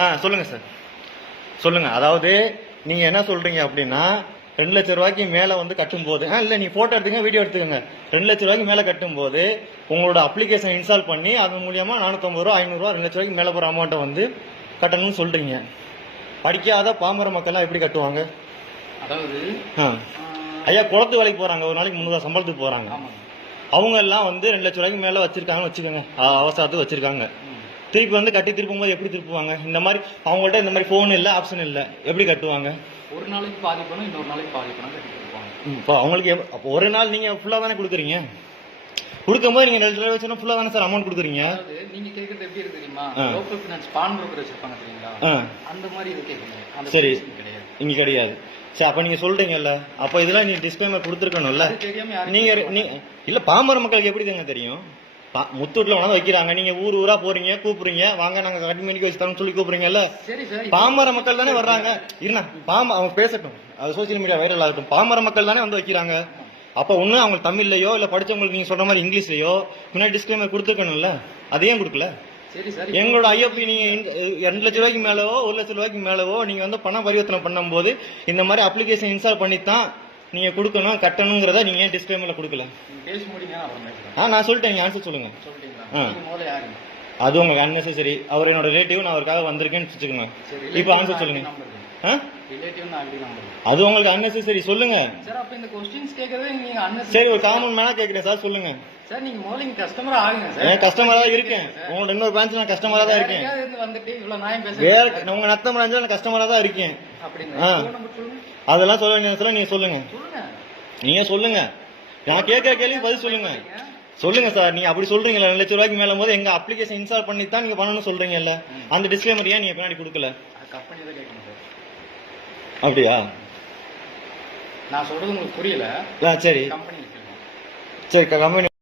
ஆ சொல்லுங்க சார். சொல்லுங்க. அதாவது நீங்க என்ன சொல்றீங்க அப்படின்னா ரெண்டு லட்ச ரூபாய்க்கு மேல வந்து கட்டும் போது ஆ, இல்ல நீ போட்டோ எடுத்துங்க வீடியோ எடுத்துக்கங்க. ரெண்டு லட்ச ரூபாய்க்கு மேல கட்டும் போது உங்களோட அப்ளிகேஷன் இன்ஸ்டால் பண்ணி அது மூலியமா நானூத்தம்பது ரூபா ஐநூறு ரூபா ரெண்டு லட்ச ரூபாய்க்கு மேல போற அமௌண்ட்டை வந்து கட்டணும்னு சொல்றீங்க. படிக்காத பாமர மக்கள்லாம் எப்படி கட்டுவாங்க? அதாவது ஐயா குளத்து வேலைக்கு போறாங்க ஒரு நாளைக்கு முந்நூறு சம்பளத்துக்கு போறாங்க. ஆமாங்க. அவங்க எல்லாம் வந்து ரெண்டு லட்ச ரூபாய்க்கு மேல வச்சிருக்காங்கன்னு வச்சுக்கோங்க. அவசரத்துக்கு வச்சிருக்காங்க. திருப்பி வந்து கட்டி திருப்பும் போது எப்படி திருப்புவாங்க? இந்த மாதிரி அவங்கள்ட்ட இந்த மாதிரி ஃபோன் இல்லை ஆப்ஷன் இல்லை. எப்படி கட்டுவாங்க? ஒரு நாளைக்கு பாதி பணம் இன்னொரு நாளைக்கு பாதி பணம் இருப்பாங்க இப்போ அவங்களுக்கு அப்போ ஒரு நாள் நீங்க ஃபுல்லா தானே கொடுக்குறீங்க? கொடுக்கும்போது நீங்க ரெண்டு ரூபாய் வச்சுனா ஃபுல்லா தானே சார் அமௌண்ட் கொடுக்குறீங்க? நீங்க கேக்குறது எப்படி இருக்கு தெரியுமா. லோக்கல் ஃபினான்ஸ் பான் broker வச்சிருப்பாங்க தெரியுங்களா? அந்த மாதிரி இது கேக்குறீங்க. சரி. இங்க கிடையாது. சரி அப்ப நீங்க சொல்றீங்கல்ல அப்ப இதெல்லாம் நீங்க டிஸ்க்ளைமர் கொடுத்துருக்கணும்ல. யாரும் நீங்க இல்ல பாமர மக்களுக்கு எப்படி தாங்க தெரியும்? பா- முத்தூட்ல வந்து வைக்கிறாங்க. நீங்க ஊர் ஊரா போறீங்க கூப்பிடுறீங்க. வாங்க நாங்க கட்டி மணிக்கு வச்சு தரோம்னு சொல்லி கூப்பிடுறீங்கல்ல? பாமர மக்கள் தானே வர்றாங்க. இருண்ணா பாம அவங்க பேசட்டும். அது சோசியல் மீடியா வைரல் ஆகட்டும். பாமர மக்கள் தானே வந்து வைக்கிறாங்க. அப்ப ஒண்ணு அவங்க தமிழ்லயோ இல்ல படிச்சவங்களுக்கு நீங்க சொல்ற மாதிரி இங்கிலீஷ்லயோ முன்னாடி டிஸ்க்ளைமர் கொடுத்துருக்கணும்ல? அதையும் கொடுக்கல? எங்களோட ஐஎப்பி நீங்க ரெண்டு லட்ச ரூபாய்க்கு மேலவோ ஒரு லட்ச ரூபாய்க்கு மேலவோ நீங்க வந்து பண பரிவர்த்தனை பண்ணும்போது இந்த மாதிரி அப்ளிகேஷன் இன்ஸ்டால் பண்ணித்தான் நீங்க கொடுக்கணும் கட்டணுங்கிறத நீங்க ஏன் டிஸ்க்ளைமர்ல கொடுக்கல? ஆ நான் சொல்லிட்டேன் நீங்க ஆன்சர் சொல்லுங்க. ஆ. அது உங்களுக்கு அன்னெசரி அவர் என்னோட ரிலேட்டிவ் நான் அவருக்காக வந்திருக்கேன்னு வச்சுக்கோங்க. இப்போ ஆன்சர் சொல்லுங்க. ஆ? அது உங்களுக்கு அன்னெசரி சொல்லுங்க. சார் அப்ப இந்த கொஸ்டின்ஸ் கேக்குறதே நீங்க அண்ணன் சரி ஒரு காமன் மேனா கேக்குறேன் சார் சொல்லுங்க. சார் நீங்க முதல்ல இங்க கஸ்டமர் ஆகுங்க சார் ஏன் கஸ்டமரா தான் இருக்கேன்? உங்களோட இன்னொரு பிரான்ச் நான் கஸ்டமரா தான் இருக்கேன். வேற உங்க நத்தம் பிரான்ச்ல நான் கஸ்டமரா தான் இருக்கேன். ஆ. அதெல்லாம் சொல்ல வேண்டிய நீங்க சொல்லுங்க. நீங்க சொல்லுங்க. நான் கேட்கிற கேள்வி பதில் சொல்லுங்க. சொல்லுங்க சார். நீங்க அப்படி சொல்றீங்கல்ல. ரெண்டு லட்ச ரூபாய்க்கு மேல போது எங்க அப்ளிகேஷன் இன்ஸ்டால் பண்ணி தான் நீங்க பண்ணணும்னு சொல்றீங்கல்ல. அந்த டிஸ்க்ளைமர் ஏன் நீங்க பின்னாடி கொடுக்கல? அப்படியா? நான் சொல்றது உங்களுக்கு புரியல. சரி. சரி கம்பெனி